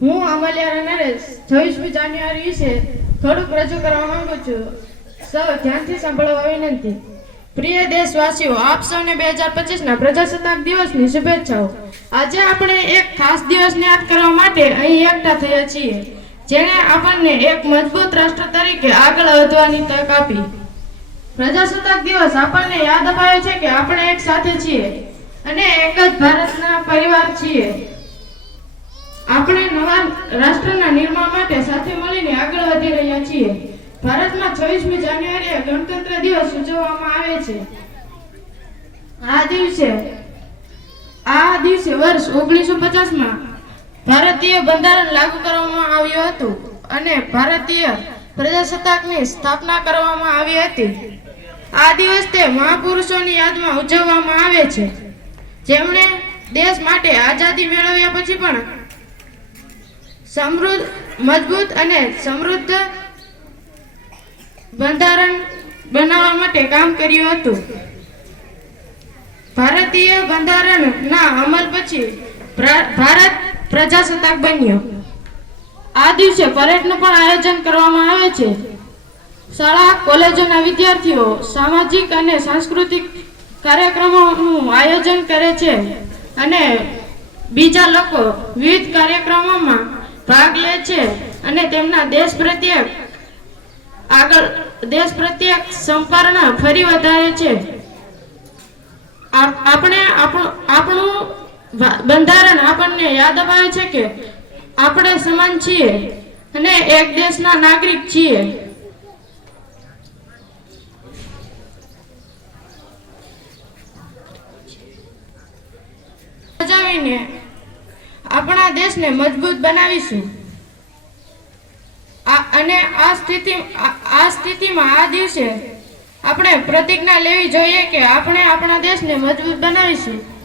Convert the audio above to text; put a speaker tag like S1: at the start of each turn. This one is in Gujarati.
S1: હું અમલ્યા નરેશ, છવ્વીસમી જાન્યુઆરી વિશે થોડુંક રજૂ કરવા માંગુ છું. સૌ ધ્યાનથી સાંભળવા વિનંતી. પ્રિય દેશવાસીઓ, આપ સૌને બે હજાર પચીસના પ્રજાસત્તાક દિવસની શુભેચ્છાઓ. આજે આપણે એક ખાસ દિવસને યાદ કરવા માટે અહીં એકઠા થયા છીએ, જેણે આપણને એક મજબૂત રાષ્ટ્ર તરીકે આગળ વધવાની તક આપી. પ્રજાસત્તાક દિવસ આપણને યાદ અપાવે છે કે આપણે એક સાથે છીએ અને એક જ ભારતના પરિવાર છીએ. આપણે નવા રાષ્ટ્રના નિર્માણ માટે સાથે મળીને આગળ વધી રહ્યા છીએ. ભારતમાં છવ્વીસમી જાન્યુઆરીએ ગણતંત્ર દિવસ ઉજવવામાં આવે છે. આ દિવસે આ દિવસે વર્ષ ઓગણીસો પચાસમાં ભારતીય બંધારણ લાગુ કરવામાં આવ્યું હતું અને ભારતીય પ્રજાસત્તાકની સ્થાપના કરવામાં આવી હતી. આ દિવસ તે મહાપુરુષોની યાદમાં ઉજવવામાં આવે છે. જેમણે દેશ માટે આઝાદી મેળવ્યા પછી પણ સમૃદ્ધ, મજબૂત અને સમૃદ્ધ બંધારણ બનાવવા માટે કામ કર્યું હતું. ભારતીય બંધારણના અમલ પછી ભારત પ્રજાસત્તાક બન્યો. આ દિવસે પરેડનું પણ આયોજન કરવામાં આવે છે. શાળા, કોલેજોના વિદ્યાર્થીઓ સામાજિક અને સાંસ્કૃતિક કાર્યક્રમોનું આયોજન કરે છે અને બીજા લોકો વિવિધ કાર્યક્રમોમાં ભાગ લે છે અને તેમના દેશ પ્રત્યે આગળ, દેશ પ્રત્યે સંપર્ણ ફરી વધારે છે. આપણે આપણું બંધારણ આપણને યાદ અપાવે છે કે આપણે સમાન છીએ અને એક દેશના નાગરિક છીએ. બજાવીને આપણા દેશને મજબૂત બનાવીશું. અને આ સ્થિતિ, આ સ્થિતિમાં આ દિવસે આપણે પ્રતિજ્ઞા લેવી જોઈએ કે આપણે આપણા દેશને મજબૂત બનાવીશું.